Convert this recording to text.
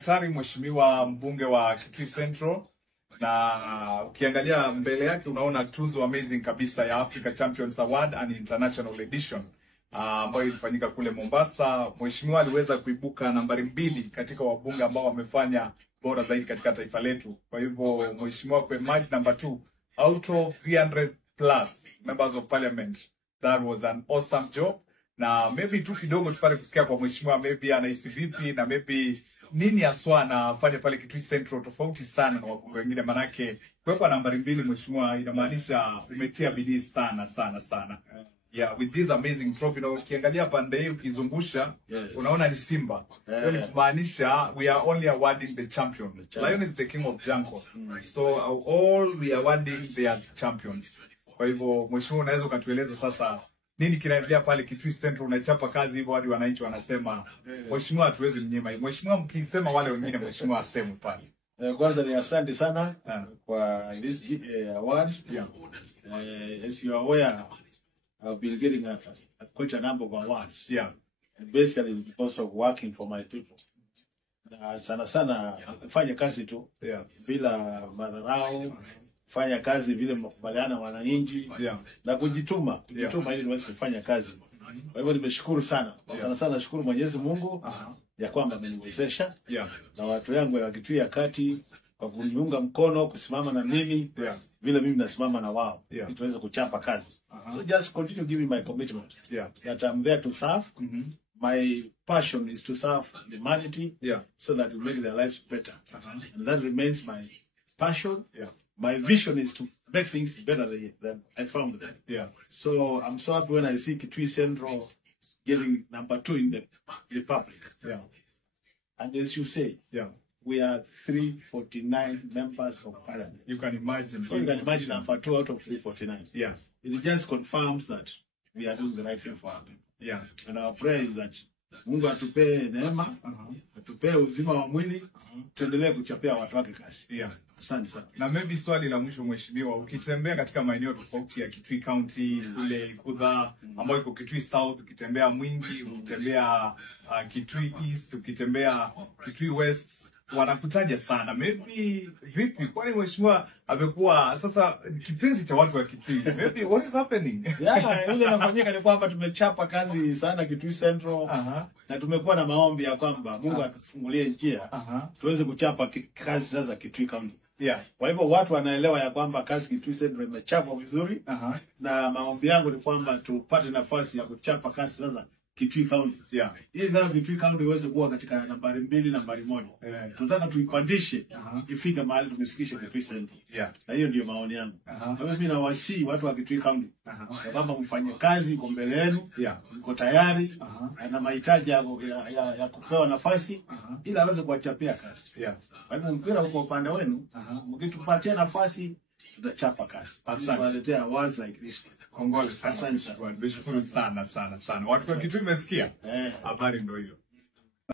Daktari mheshimiwa mbunge wa Kitui Central, na ukiangalia mbele yake unaona tuzo amazing kabisa ya Africa Champions Award and International Edition ambayo ilifanyika kule Mombasa. Mheshimiwa aliweza kuibuka nambari 2 katika wabunge ambao wamefanya bora zaidi katika taifa letu. Kwa hivyo mheshimiwa kwa emerge number 2 out of 300 plus members of parliament. That was an awesome job. Na maybe tu kidogo tupate kusikia kwa mheshimiwa maybe anahisi vipi na maybe nini aswa anafanya pale Kitui Central tofauti sana na wabunge wengine, manake kwa nambari 2 mheshimiwa inamaanisha umetia bidii sana. Yeah, with this amazing trophy. Na ukiangalia pande hii ukizungusha, unaona ni Simba. Hiyo ni kumaanisha we are only awarding the champion. Lion is the king of jungle. So all we are awarding they are the champions. Kwa hivyo mheshimiwa unaweza ukatueleza sasa nini kinaendelea pale Kitui Central? Unachapa kazi hivyo hadi wananchi wanasema mheshimiwa hatuwezi mnyima. Mheshimiwa mkisema wale wengine mheshimiwa aseme pale. Kwanza ni asante sana kwa this award. As you are aware, I've been getting quite a number of awards. And basically it's because of working for my people. Na sana fanya kazi tu bila madharau, fanya kazi vile makubaliana wananchi na kujituma ili niweze kufanya kazi. Kwa hivyo nimeshukuru sana. Sana nashukuru Mwenyezi Mungu ya kwamba ameniwezesha na watu yangu wa Kitui ya Kati kwa kuniunga mkono kusimama na mimi vile mimi nasimama na wao ili tuweze kuchapa kazi. So just continue giving my commitment that I'm there to serve. My passion is to serve humanity so that we make their lives better. And that remains my passion. My vision is to make things better than I found them. So I'm so happy when I see Kitui Central getting number 2 in the Republic. And as you say, we are 349 members of parliament. You can imagine. So you can imagine number 2 out of 349. It just confirms that we are doing the right thing for our people. And our prayer is that Mungu atupe neema, atupe uzima wa mwili, tuendelee kuchapia watu wake kazi. Asante sana. Na maybe swali la mwisho mheshimiwa, ukitembea katika maeneo tofauti ya Kitui County, ile Ikudha ambayo iko Kitui South, ukitembea Mwingi, ukitembea Kitui East, ukitembea Kitui West, wanakutaja sana. Maybe vipi? Kwani mheshimiwa amekuwa sasa kipenzi cha watu wa Kitui? Maybe what is happening? Ile inafanyika ni kwamba tumechapa kazi sana Kitui Central. Na tumekuwa na maombi ya kwamba Mungu atufungulie njia tuweze kuchapa kazi sasa Kitui County. Kwa hivyo watu wanaelewa ya kwamba kazi Kitui Central imechapa vizuri. Na maombi yangu ni kwamba tupate nafasi ya kuchapa kazi sasa Kitui County. Ili ndio Kitui County iweze kuwa katika nambari 2, nambari 1. Tunataka tuipandishe ifike mahali tumefikisha Kitui Central. Na hiyo ndio maoni yangu. Kwa hivyo mimi nawasihi watu wa Kitui County kwamba mfanye kazi iko mbele yenu, mko tayari na mahitaji ya kupewa nafasi ili aweze kuwachapia kazi. Kwa hivyo mpira uko upande wenu, mkitupatia nafasi tutachapa kazi. Tunaletea awards like this. Kongole sana. Asante sana. Watu wa Kitui mmesikia? Habari ndio hiyo.